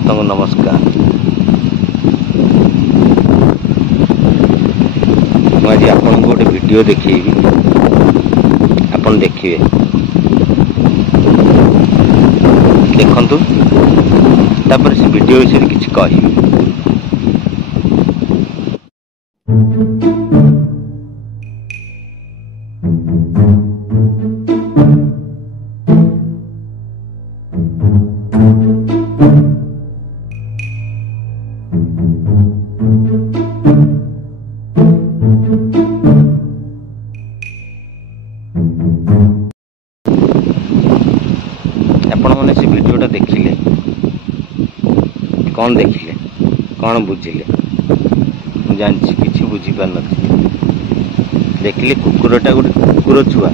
समस्त को नमस्कार। मुझे आपन गोटे वीडियो देखी आपन देखिए देखंतु तापर से वीडियो विषय किसी कहि आपण मैंने से वीडियोटा देखिले कौन देखिले कौन बुझिले जानछि किछि बुझी पार न देखिले कुकुरटा गोटे कुकुर छुआ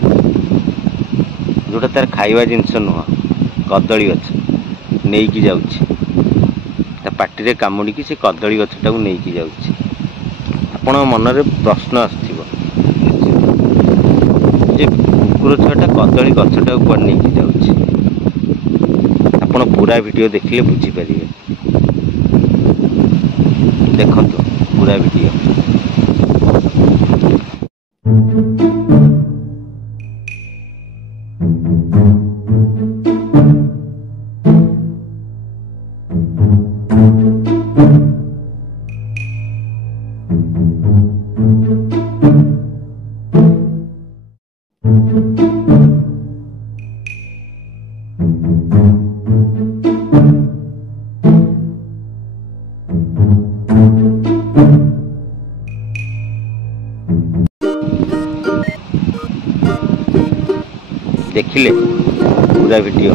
जोटा तार खाइबा जिनस नुह कदली गछ नहीं की जाउछि ता पाटी रे कामुडी की से कदली गछटा को नहीं की जाउछि। आपण मन रे प्रश्न आस्थिबो जे कुकुर छुआटा कदली गछटा को नहीं की जाउछि। आपण पूरा वीडियो देखिले बुझी पारिबे देखंतु पूरा वीडियो। देखिले पूरा वीडियो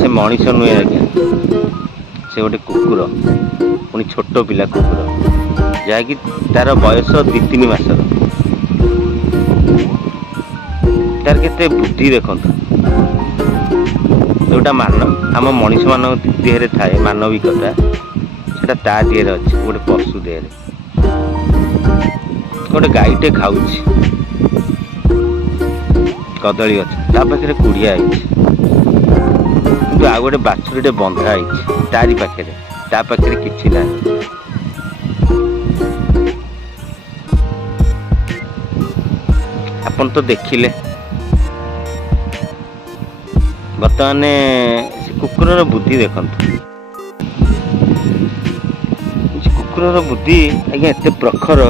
से मनीष नुहे आज्ञा से गोटे कुकुर पुणी छोट पिला कुकुर जहाँकि तार बयस 2-3 मासर तार केते बुद्धि देखंतु जोटा मानव आम मनीष मान देहरे थाए मानविकता सेटा ता देहरे अच्छे गोटे पशु देहरे गोटे गाईटे खाऊछि कदली गछ ता पाखे कुड़िया आ गोटे बाछुरीटे बंधा तारी पाखे ता पाखे किछि ना। अपन तो देखिले बर्तमान से कुकुर बुद्धि देखंतु कुकुर बुद्धि आज्ञा एते प्रखर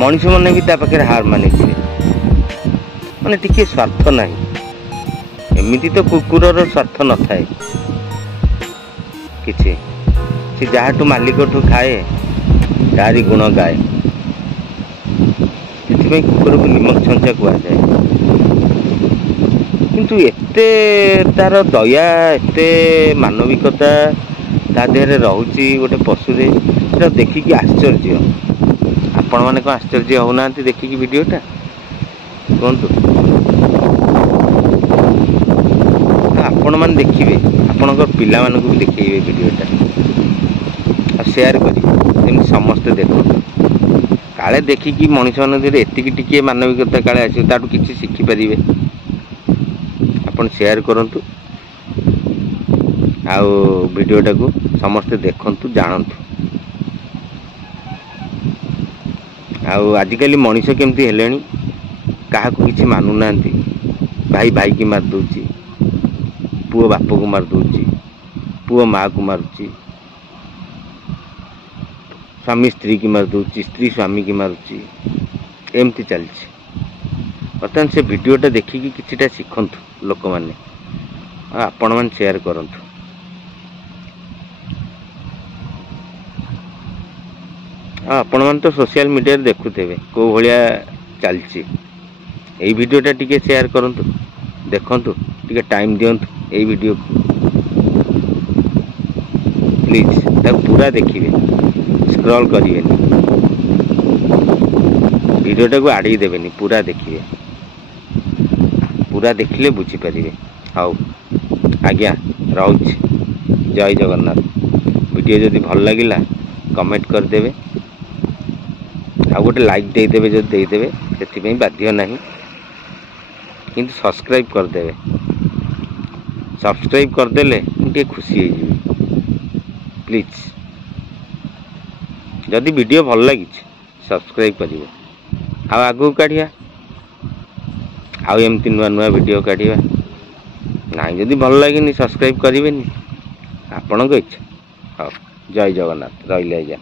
मनीष मैंने भी पाखे हार मानी माने टिके स्वार्थ नहीं एमती तो कुकुर स्वार्थ न थाए किछि से जहाँ मालिक खाए तारी गुण गाए से कुकुर को निमक छंचा कह जाए किंतु एते तार दया एते मानविकता ता देहरे रहुची गोटे पशुरे सेटा देखिकी आश्चर्य। आपण मैंने कौन आश्चर्य होना देखिकी वीडियोटा कहतु आपण मैंने देखिए आपण पिला मानक भी देखिए वीडियोटा और शेयर करें समस्ते देख काले देखिकी मनीष मान एतिकी टिके मानविकता काले आस ताठू किसी शिखिपारे आपण शेयर करूँ आउ वीडियोटा को समस्ते देखंतु जानतु। आउ आजिकल मनीष केमती हेलेनी क्या किसी मानुना भाई भाई की मार दूची पुओ बाप को मार दूची पुओ माँ को मारुची स्वामी स्त्री की मार दूची स्त्री स्वामी की मारुची एमती चलती। बर्तमान से वीडियोटा देखिकी किछिटा शिखंतु लोक मैंने आपण मैंने शेयर करंतु। आपण मैंने तो सोशल मीडिया देखुथे कौ भाया चलती यही वीडियोटा टिके शेयर करंतु देखंतु टिके टाइम दियंतु यही वीडियो को प्लीज ताको पूरा देखिए स्क्रॉल करिए वीडियोटा को आड़ी देवेनी पूरा देखिए पूरा देखिले बुझी पारिबे। हाउ आज्ञा रहुछि जय जगन्नाथ। वीडियो जदि भल लगिला कमेंट करदेवे आ गोटे लाइक देदेवे जदि देदेवे ସେଥିପାଇଁ ବାଧ୍ୟ ନାହିଁ, କିନ୍ତୁ ସବସ୍କ୍ରାଇବ୍ କରିଦେବେ। ସବସ୍କ୍ରାଇବ୍ କରିଦେଲେ ମୁଁ ଟିକେ ଖୁସି ହେଇଯିବି ପ୍ଲିଜ୍। ଯଦି ଭିଡ଼ିଓ ଭଲ ଲାଗିଛି ସବସ୍କ୍ରାଇବ୍ କରିବେ। ଆଉ ଆଗକୁ କାଢ଼ିବା, ଆଉ ଏମିତି ନୂଆ ନୂଆ ଭିଡ଼ିଓ କାଢ଼ିବା। ନାଇଁ ଯଦି ଭଲ ଲାଗେନି ସବସ୍କ୍ରାଇବ୍ କରିବେନି, ଆପଣଙ୍କ ଇଚ୍ଛା। ହଉ, ଜୟ ଜଗନ୍ନାଥ, ରହିଲେ ଆଜ୍ଞା।